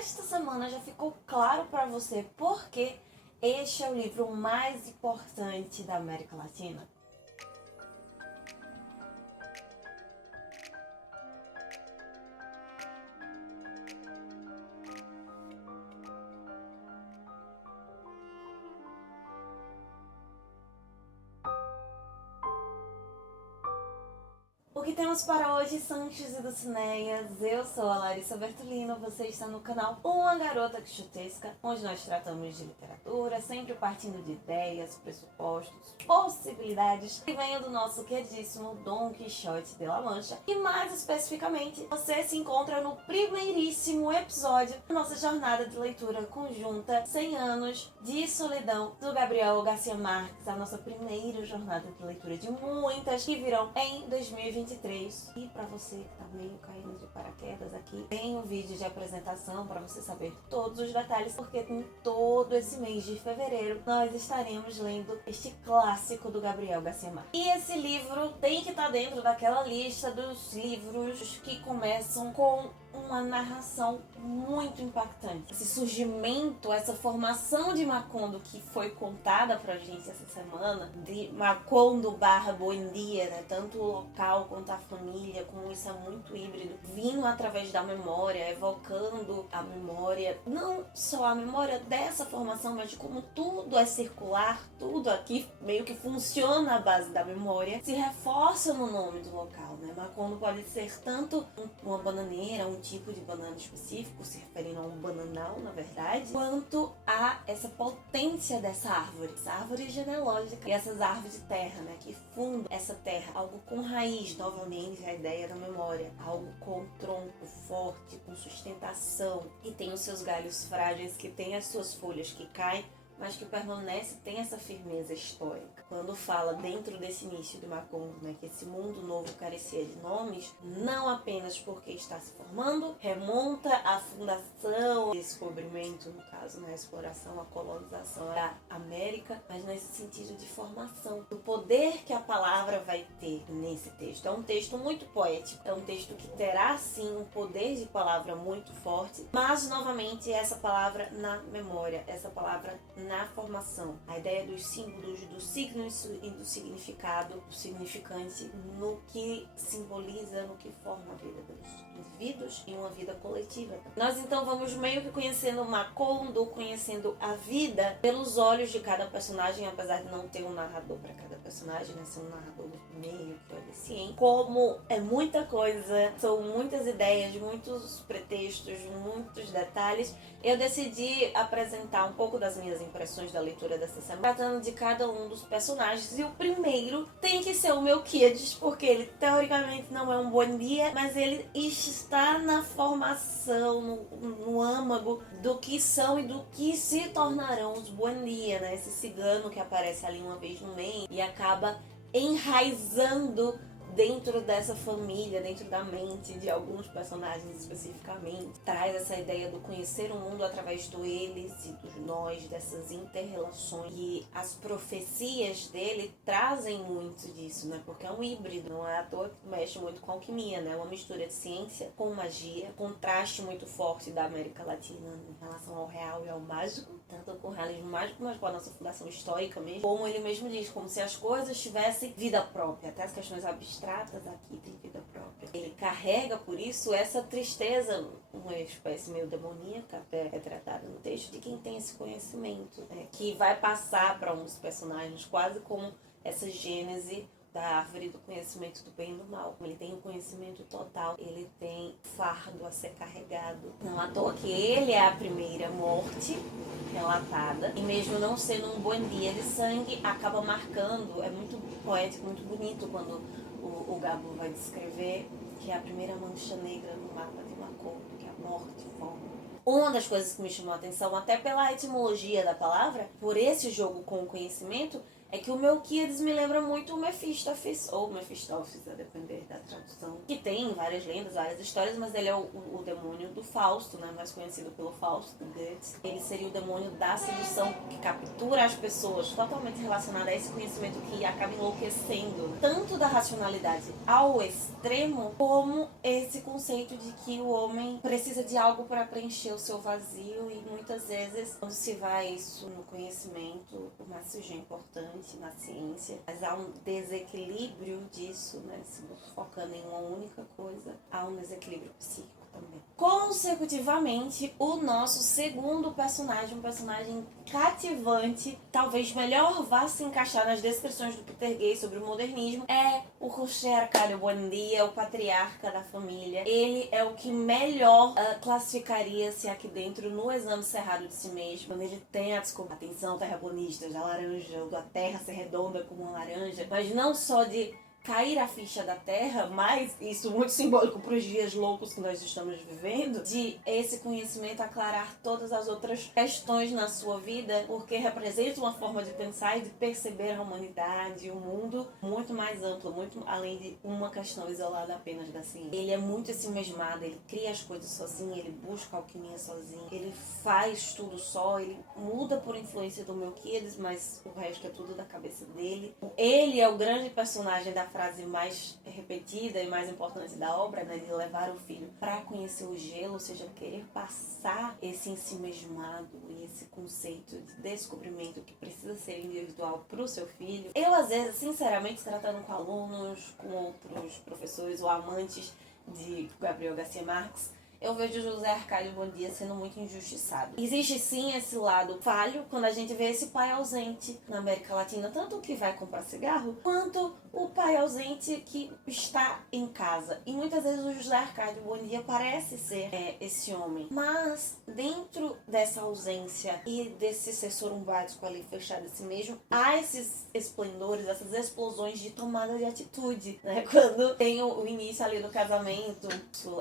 nesta semana já ficou claro para você por que este é o livro mais importante da América Latina? O que temos para hoje, Sanches e Dulcineias? Eu sou a Larissa Bertolino, você está no canal Uma Garota Quixotesca, onde nós tratamos de literatura, sempre partindo de ideias, pressupostos, possibilidades que venham do nosso queridíssimo Dom Quixote de La Mancha. E mais especificamente, você se encontra no primeiríssimo episódio da nossa jornada de leitura conjunta 100 anos de solidão do Gabriel Garcia Marques, a nossa primeira jornada de leitura de muitas que virão em 2023. E para você que tá meio caindo de paraquedas aqui, tem um vídeo de apresentação para você saber todos os detalhes, porque em todo esse mês de fevereiro nós estaremos lendo este clássico do Gabriel Garcia Marques. E esse livro tem que estar dentro daquela lista dos livros que começam com uma narração muito impactante. Esse surgimento, essa formação de Macondo que foi contada pra gente essa semana, de Macondo / Buendia, né? Tanto o local quanto a família, como isso é muito híbrido, vindo através da memória, evocando a memória, não só a memória dessa formação, mas de como tudo é circular, tudo aqui meio que funciona à base da memória, se reforça no nome do local, né? Macondo pode ser tanto uma bananeira, um tipo de banana específico, se referindo a um bananal, na verdade, quanto a essa potência dessa árvore genealógica e essas árvores de terra, né, que fundam essa terra, algo com raiz, novamente a ideia da memória, algo com tronco forte, com sustentação, e tem os seus galhos frágeis, que tem as suas folhas que caem, mas que permanece, tem essa firmeza histórica. Quando fala dentro desse início do Macondo, né, que esse mundo novo carecia de nomes, não apenas porque está se formando, remonta à fundação, descobrimento, no caso, né, a exploração, a colonização da América, mas nesse sentido de formação, do poder que a palavra vai ter nesse texto. É um texto muito poético, é um texto que terá, sim, um poder de palavra muito forte, mas, novamente, essa palavra na memória, essa palavra na formação, a ideia dos símbolos, dos signos e do significado, do significante no que simboliza, no que forma a vida dos indivíduos e uma vida coletiva. Nós então vamos meio que conhecendo Macondo, conhecendo a vida pelos olhos de cada personagem, apesar de não ter um narrador para cada personagem, né? Ser um narrador meio que onisciente. Como é muita coisa, são muitas ideias, muitos pretextos, muitos detalhes, eu decidi apresentar um pouco das minhas impressões da leitura dessa semana, tratando de cada um dos personagens. E o primeiro tem que ser o Melquíades, porque ele teoricamente não é um Buendia, mas ele está na formação, no âmago do que são e do que se tornarão os Buendia, né? Esse cigano que aparece ali uma vez no mês e acaba enraizando dentro dessa família, dentro da mente de alguns personagens especificamente. Traz essa ideia do conhecer o mundo através do eles e dos nós, dessas interrelações. E as profecias dele trazem muito disso, né? Porque é um híbrido, não é à toa que mexe muito com alquimia, né? Uma mistura de ciência com magia, contraste muito forte da América Latina em relação ao real e ao mágico, tanto com o realismo mágico, mas com a nossa fundação histórica mesmo. Como ele mesmo diz, como se as coisas tivessem vida própria, até as questões abstratas aqui têm vida própria. Ele carrega, por isso, essa tristeza, uma espécie meio demoníaca, até retratada no texto, de quem tem esse conhecimento, né? Que vai passar para um dos personagens, quase como essa gênese da árvore do conhecimento do bem e do mal. Ele tem um conhecimento total, ele tem fardo a ser carregado. Não à toa que ele é a primeira morte relatada, e mesmo não sendo um Buendia de sangue, acaba marcando, é muito poético, muito bonito quando o Gabo vai descrever que é a primeira mancha negra no mapa de Macondo, que é a morte forma. Uma das coisas que me chamou a atenção, até pela etimologia da palavra, por esse jogo com o conhecimento, é que o Melquíades me lembra muito o Mephistófeles, ou Mephistófeles, a depender da tradução, que tem várias lendas, várias histórias, mas ele é o demônio do Fausto, né, mais conhecido pelo Fausto, do Goethe. Ele seria o demônio da sedução, que captura as pessoas, totalmente relacionado a esse conhecimento que acaba enlouquecendo, tanto da racionalidade ao extremo, como esse conceito de que o homem precisa de algo para preencher o seu vazio, e muitas vezes, quando se vai isso no conhecimento, por mais que seja importante na ciência, mas há um desequilíbrio disso, né? Se focando em uma única coisa, há um desequilíbrio psíquico também. Consecutivamente, o nosso segundo personagem, um personagem cativante, talvez melhor vá se encaixar nas descrições do Peter Gay sobre o modernismo, é o José Arcádio Buendía, o patriarca da família. Ele é o que melhor classificaria-se aqui dentro no exame cerrado de si mesmo, quando ele tem a descoberta, atenção, terraplanistas, da laranja, da terra ser redonda como uma laranja, mas não só de cair a ficha da Terra, mas isso muito simbólico para os dias loucos que nós estamos vivendo, de esse conhecimento aclarar todas as outras questões na sua vida, porque representa uma forma de pensar e de perceber a humanidade, o mundo muito mais amplo, muito além de uma questão isolada apenas da ciência. Ele é muito assim mesmado, ele cria as coisas sozinho, ele busca a alquimia sozinho, ele faz tudo só, ele muda por influência do Melquíades, mas o resto é tudo da cabeça dele. Ele é o grande personagem da frase mais repetida e mais importante da obra, né, de levar o filho para conhecer o gelo, ou seja, querer passar esse ensimesmado e esse conceito de descobrimento que precisa ser individual para o seu filho. Eu, às vezes, sinceramente, tratando com alunos, com outros professores ou amantes de Gabriel Garcia Marques, eu vejo José Arcádio Buendía sendo muito injustiçado. Existe sim esse lado falho quando a gente vê esse pai ausente na América Latina, tanto o que vai comprar cigarro, quanto o pai ausente que está em casa. E muitas vezes o José Arcádio Buendía parece ser esse homem. Mas dentro dessa ausência e desse ser sorumbático ali fechado em si mesmo, há esses esplendores, essas explosões de tomada de atitude, né? Quando tem o início ali do casamento,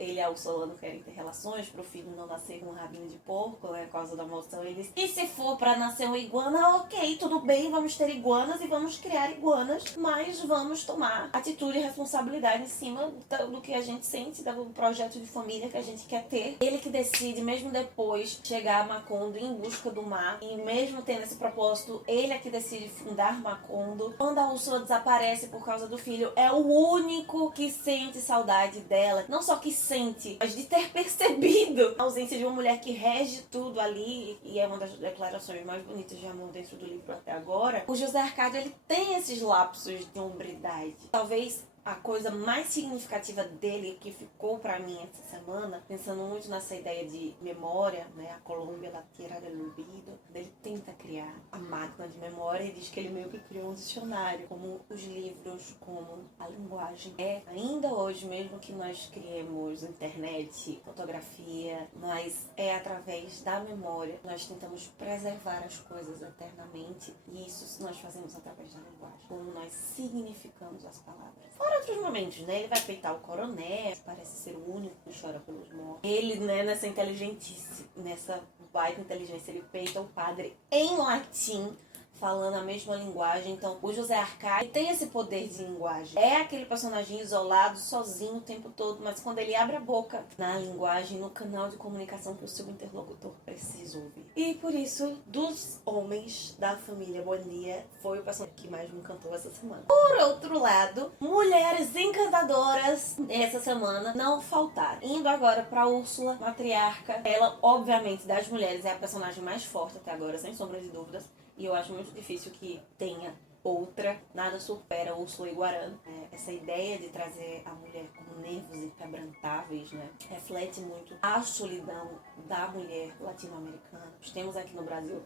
ele e o Solano querem ter relações pro filho não nascer com um rabinho de porco, né, por causa da maldição. Eles, e se for pra nascer uma iguana, ok, tudo bem, vamos ter iguanas e vamos criar iguanas, mas vamos tomar atitude e responsabilidade em cima do que a gente sente, do projeto de família que a gente quer ter. Ele que decide, mesmo depois, chegar a Macondo em busca do mar, e mesmo tendo esse propósito, ele é que decide fundar Macondo. Quando a Úrsula desaparece por causa do filho, é o único que sente saudade dela, não só que sente, mas de ter percebido a ausência de uma mulher que rege tudo ali, e é uma das declarações mais bonitas de amor dentro do livro até agora. O José Arcádio, ele tem esses lapsos de hombridade. Talvez a coisa mais significativa dele que ficou pra mim essa semana, pensando muito nessa ideia de memória, né, a Colômbia, la tierra del olvido, ele tenta criar a máquina de memória e diz que ele meio que criou um dicionário, como os livros, como a linguagem. É, ainda hoje, mesmo que nós criemos internet, fotografia, mas é através da memória que nós tentamos preservar as coisas eternamente, e isso nós fazemos através da linguagem, como nós significamos as palavras. Fora outros momentos, né? Ele vai peitar o coronel, parece ser o único que chora pelos mortos. Ele, né, nessa inteligentice, nessa baita inteligência, ele peita o padre em latim, falando a mesma linguagem. Então, o José Arcádio tem esse poder de linguagem. É aquele personagem isolado, sozinho o tempo todo, mas quando ele abre a boca na linguagem, no canal de comunicação que o seu interlocutor precisa ouvir. E por isso, dos homens da família Buendía, foi o personagem que mais me encantou essa semana. Por outro lado, mulheres encantadoras essa semana não faltaram. Indo agora pra Úrsula, matriarca. Ela, obviamente, das mulheres, é a personagem mais forte até agora, sem sombra de dúvidas. E eu acho muito difícil que tenha outra. Nada supera Úrsula Iguarán. Essa ideia de trazer a mulher como nervos inquebrantáveis, né, reflete muito a solidão da mulher latino-americana. Nós temos aqui no Brasil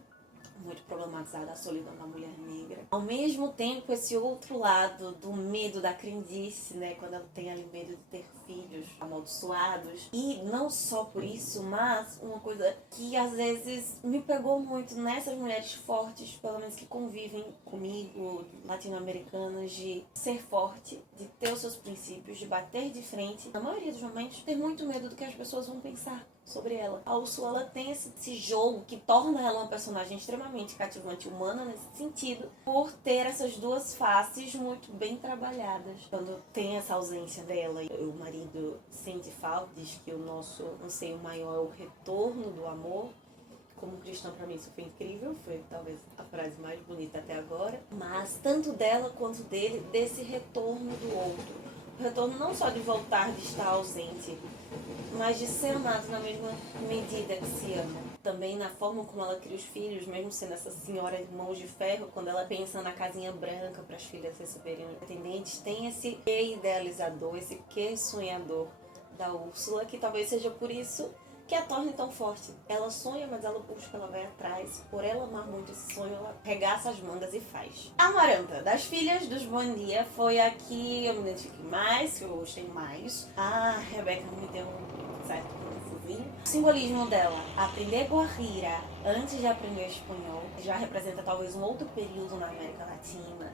muito problematizada a solidão da mulher negra. Ao mesmo tempo, esse outro lado do medo da crendice, né? Quando ela tem ali medo de ter filhos amaldiçoados. E não só por isso, mas uma coisa que às vezes me pegou muito nessas mulheres fortes, pelo menos que convivem comigo, latino-americanas, de ser forte, de ter os seus princípios, de bater de frente. Na maioria dos momentos, ter muito medo do que as pessoas vão pensar sobre ela. A Úrsula, ela tem esse jogo que torna ela uma personagem extremamente cativante, humana nesse sentido, por ter essas duas faces muito bem trabalhadas. Quando tem essa ausência dela, o marido sente falta, diz que o nosso anseio maior é o retorno do amor. Como cristã, pra mim isso foi incrível, foi talvez a frase mais bonita até agora. Mas tanto dela quanto dele, desse retorno do outro. O retorno não só de voltar, de estar ausente, mas de ser amado na mesma medida que se ama. Também na forma como ela cria os filhos, mesmo sendo essa senhora de mãos de ferro, quando ela pensa na casinha branca para as filhas receberem os atendentes, tem esse quê idealizador, esse quê sonhador da Úrsula, que talvez seja por isso que a torne tão forte. Ela sonha, mas ela busca, ela vai atrás. Por ela amar muito esse sonho, ela regaça as mangas e faz. A Amaranta, das filhas dos Buendia, foi a que eu me identifiquei mais, que eu gostei mais. A Rebeca me deu um certo coraçãozinho. O simbolismo dela, aprender guarrira antes de aprender espanhol, já representa talvez um outro período na América Latina.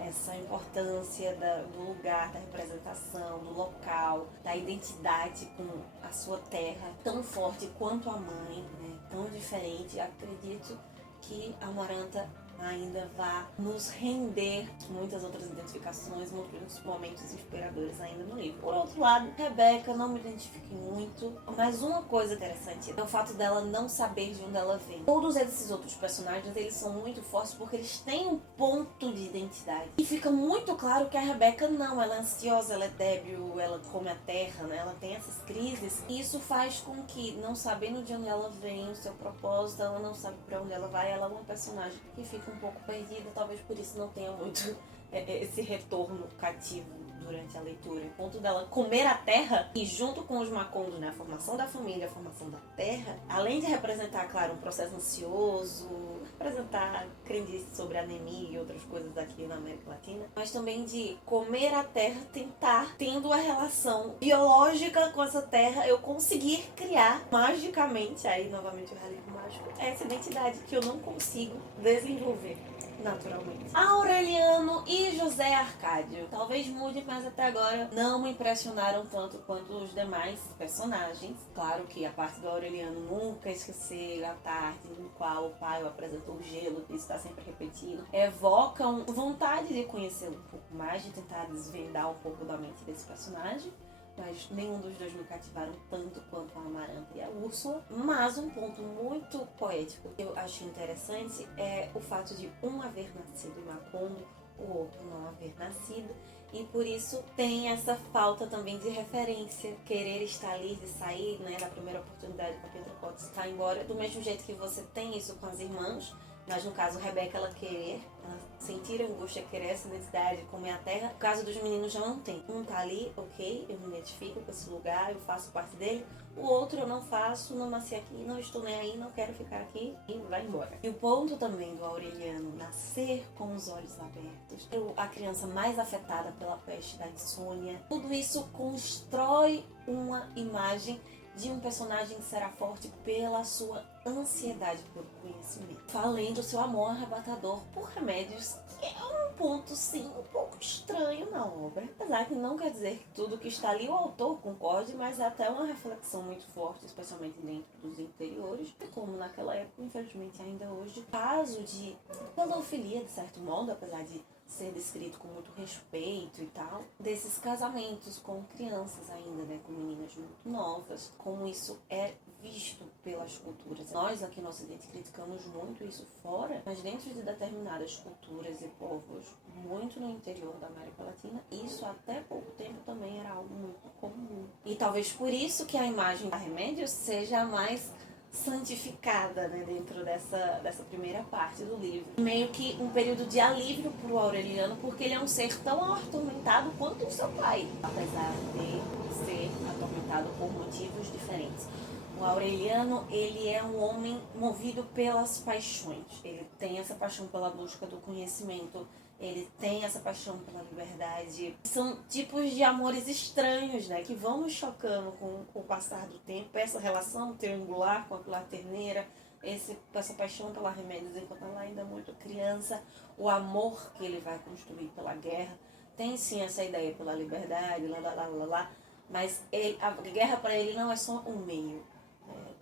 Essa importância do lugar, da representação, do local, da identidade com a sua terra, tão forte quanto a mãe, né? Tão diferente. Acredito que a Amaranta ainda vai nos render muitas outras identificações, muitos momentos inspiradores ainda no livro. Por outro lado, Rebeca não me identifiquei muito, mas uma coisa interessante é o fato dela não saber de onde ela vem. Todos esses outros personagens, eles são muito fortes porque eles têm um ponto de identidade. E fica muito claro que a Rebeca não, ela é ansiosa, ela é débil, ela come a terra, né? Ela tem essas crises. E isso faz com que, não sabendo de onde ela vem, o seu propósito, ela não sabe pra onde ela vai, ela é uma personagem que fica um pouco perdida, talvez por isso não tenha muito esse retorno cativo durante a leitura. O ponto dela comer a terra e junto com os Macondos, né, a formação da família, a formação da terra, além de representar, claro, um processo ansioso, representar crendice sobre anemia e outras coisas aqui na América Latina, mas também de comer a terra, tentar, tendo a relação biológica com essa terra, eu conseguir criar magicamente, aí novamente o realismo mágico, essa identidade que eu não consigo desenvolver naturalmente. Aureliano e José Arcádio. Talvez mude, mas até agora não me impressionaram tanto quanto os demais personagens. Claro que a parte do Aureliano, nunca esquecer a tarde no qual o pai o apresentou o gelo, que isso está sempre repetido, evocam vontade de conhecê-lo um pouco mais, de tentar desvendar um pouco da mente desse personagem. Mas nenhum dos dois me cativaram tanto quanto a Amaranta e a Úrsula. Mas um ponto muito poético que eu achei interessante é o fato de um haver nascido em Macondo, o outro não haver nascido. E por isso tem essa falta também de referência, querer estar ali, de sair, né, na primeira oportunidade com a Pedro Cotes está embora. Do mesmo jeito que você tem isso com as irmãs, mas no caso Rebeca, ela querer, ela sentir a angústia, querer essa identidade, comer a terra. No caso dos meninos já não tem. Um tá ali, ok, eu me identifico com esse lugar, eu faço parte dele. O outro eu não faço, não nasci aqui, não estou nem aí, não quero ficar aqui e vai embora. E o ponto também do Aureliano nascer com os olhos abertos, a criança mais afetada pela peste da insônia, tudo isso constrói uma imagem de um personagem que será forte pela sua ansiedade por conhecimento, além do seu amor arrebatador por remédios, que é um ponto, sim, um pouco estranho na obra. Apesar que não quer dizer que tudo que está ali o autor concorde, mas é até uma reflexão muito forte, especialmente dentro dos interiores, como naquela época, infelizmente ainda hoje, caso de pedofilia, de certo modo, apesar de ser descrito com muito respeito e tal, desses casamentos com crianças ainda, né, com meninas muito novas, como isso é visto pelas culturas. Nós aqui no Ocidente criticamos muito isso fora, mas dentro de determinadas culturas e povos, muito no interior da América Latina, isso até pouco tempo também era algo muito comum. E talvez por isso que a imagem da Remédios seja a mais santificada, né, dentro dessa primeira parte do livro. Meio que um período de alívio para o Aureliano, porque ele é um ser tão atormentado quanto o seu pai, apesar de ser atormentado por motivos diferentes. O Aureliano, ele é um homem movido pelas paixões. Ele tem essa paixão pela busca do conhecimento, ele tem essa paixão pela liberdade. São tipos de amores estranhos, né, que vão nos chocando com o passar do tempo. Essa relação triangular com a Pilar Terneira, essa paixão pela Remédios enquanto ela ainda é muito criança, o amor que ele vai construir pela guerra. Tem sim essa ideia pela liberdade, mas a guerra para ele não é só um meio.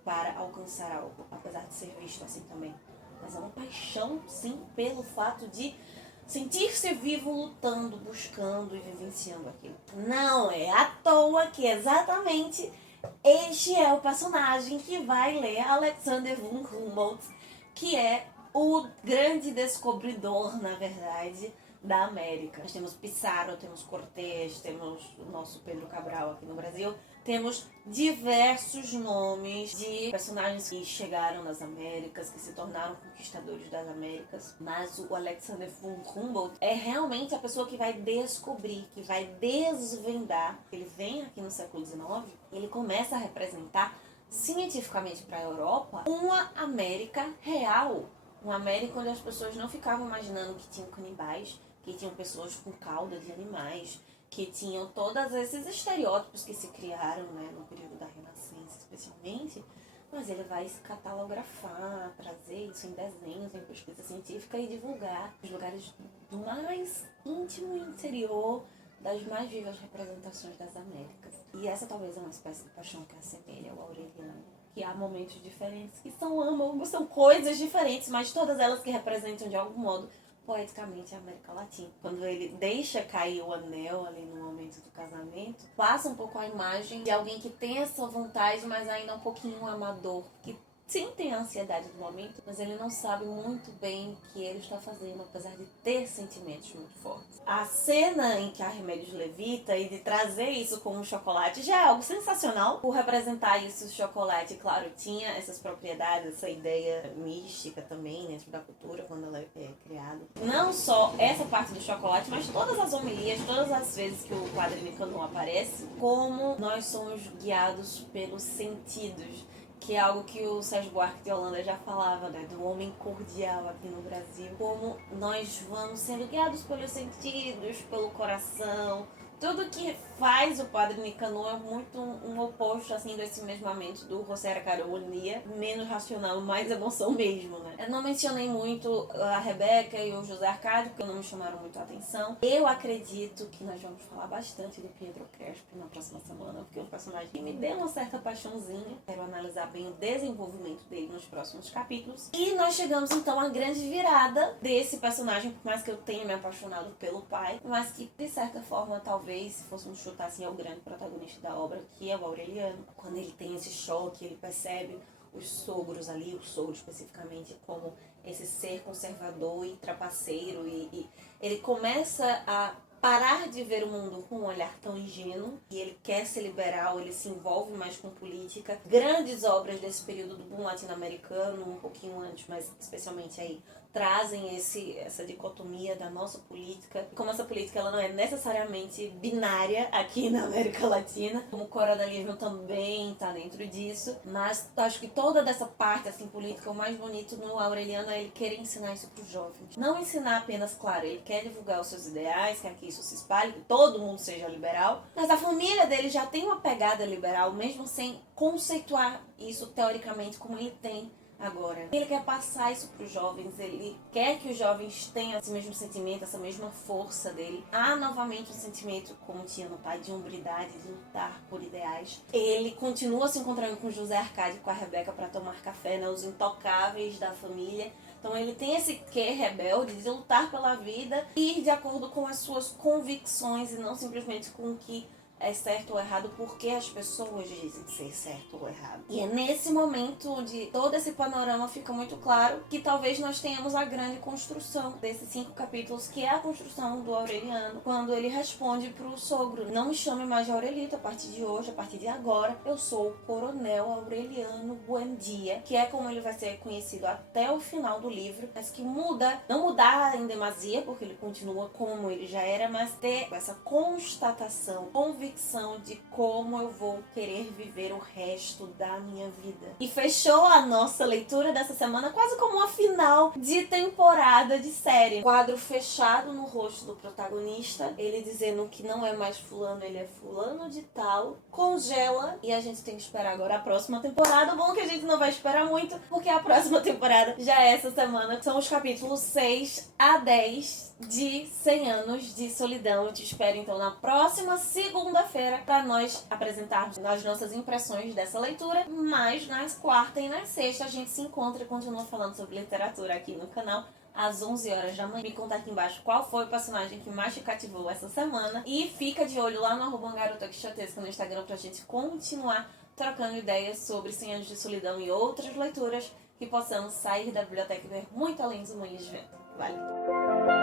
para alcançar algo, apesar de ser visto assim também. Mas é uma paixão, sim, pelo fato de sentir-se vivo lutando, buscando e vivenciando aquilo. Não é à toa que exatamente este é o personagem que vai ler Alexander von Humboldt, que é o grande descobridor, na verdade, da América. Nós temos Pizarro, temos Cortés, temos o nosso Pedro Cabral aqui no Brasil. Temos diversos nomes de personagens que chegaram nas Américas, que se tornaram conquistadores das Américas. Mas o Alexander von Humboldt é realmente a pessoa que vai descobrir, que vai desvendar. Ele vem aqui no século XIX e ele começa a representar cientificamente para a Europa uma América real. Uma América onde as pessoas não ficavam imaginando que tinham canibais, que tinham pessoas com cauda de animais, que tinham todos esses estereótipos que se criaram, né, no período da Renascença especialmente, mas ele vai catalografar, trazer isso em desenhos, em pesquisa científica e divulgar os lugares do mais íntimo e interior das mais vivas representações das Américas. E essa talvez é uma espécie de paixão que assemelha ao aureliano, que há momentos diferentes, que são coisas diferentes, mas todas elas que representam de algum modo poeticamente a América Latina. Quando ele deixa cair o anel ali no momento do casamento, passa um pouco a imagem de alguém que tem essa vontade, mas ainda um pouquinho amador, que sim tem a ansiedade do momento, mas ele não sabe muito bem o que ele está fazendo, apesar de ter sentimentos muito fortes. A cena em que a Arquimedes levita e de trazer isso com um chocolate já é algo sensacional. Por representar isso, o chocolate, claro, tinha essas propriedades, essa ideia mística também dentro da cultura quando ela é criada. Não só essa parte do chocolate, mas todas as homilias, todas as vezes que o Padre Nicanor aparece, como nós somos guiados pelos sentidos, que é algo que o Sérgio Buarque de Holanda já falava, né, do homem cordial aqui no Brasil, como nós vamos sendo guiados pelos sentidos, pelo coração. Tudo que faz o Padre Nicanor é muito um oposto, assim, desse mesmamente do José Aracaronia, menos racional, mais emoção mesmo, né? Eu não mencionei muito a Rebeca e o José Arcádio, porque não me chamaram muito a atenção. Eu acredito que nós vamos falar bastante do Pietro Crespo na próxima semana, porque é um personagem que me deu uma certa paixãozinha. Quero analisar bem o desenvolvimento dele nos próximos capítulos. E nós chegamos, então, à grande virada desse personagem, por mais que eu tenha me apaixonado pelo pai, mas que, de certa forma, talvez, se fôssemos chutar assim, é o grande protagonista da obra, que é o Aureliano. Quando ele tem esse choque, ele percebe os sogros ali, o sogro especificamente, como esse ser conservador e trapaceiro, e ele começa a parar de ver o mundo com um olhar tão ingênuo, e ele quer ser liberal, ele se envolve mais com política. Grandes obras desse período do boom latino-americano, um pouquinho antes, mas especialmente aí, trazem essa dicotomia da nossa política. Como essa política ela não é necessariamente binária aqui na América Latina, como o coronelismo também está dentro disso, mas acho que toda dessa parte assim, política, o mais bonito no Aureliano é ele querer ensinar isso para os jovens. Não ensinar apenas, claro, ele quer divulgar os seus ideais, quer que isso se espalhe, que todo mundo seja liberal, mas a família dele já tem uma pegada liberal, mesmo sem conceituar isso teoricamente como ele tem agora. Ele quer passar isso para os jovens, ele quer que os jovens tenham esse mesmo sentimento, essa mesma força dele. Há novamente um sentimento, como tinha no pai, de hombridade, de lutar por ideais. Ele continua se encontrando com José Arcádio e com a Rebeca para tomar café, né, os intocáveis da família. Então ele tem esse quê rebelde de lutar pela vida e ir de acordo com as suas convicções e não simplesmente com o que é certo ou errado, porque as pessoas dizem ser certo ou errado. E é nesse momento onde todo esse panorama fica muito claro que talvez nós tenhamos a grande construção desses 5 capítulos, que é a construção do Aureliano, quando ele responde pro sogro: não me chame mais de Aurelito a partir de hoje, a partir de agora, eu sou o Coronel Aureliano Buendia, que é como ele vai ser conhecido até o final do livro, mas que muda, não mudar em demasia, porque ele continua como ele já era, mas ter essa constatação, convicção de como eu vou querer viver o resto da minha vida. E fechou a nossa leitura dessa semana quase como uma final de temporada de série. Quadro fechado no rosto do protagonista, ele dizendo que não é mais fulano, ele é fulano de tal, congela, e a gente tem que esperar agora a próxima temporada. Bom que a gente não vai esperar muito, porque a próxima temporada já é essa semana, são os capítulos 6 a 10 de 100 anos de solidão. Eu te espero então na próxima segunda-feira para nós apresentarmos as nossas impressões dessa leitura, mas nas quarta e na sexta a gente se encontra e continua falando sobre literatura aqui no canal às 11 horas da manhã. Me conta aqui embaixo qual foi o personagem que mais te cativou essa semana e fica de olho lá no @garota_quixotesca no Instagram pra gente continuar trocando ideias sobre 100 anos de solidão e outras leituras que possamos sair da biblioteca e ver muito além dos moinhos de vento. Valeu!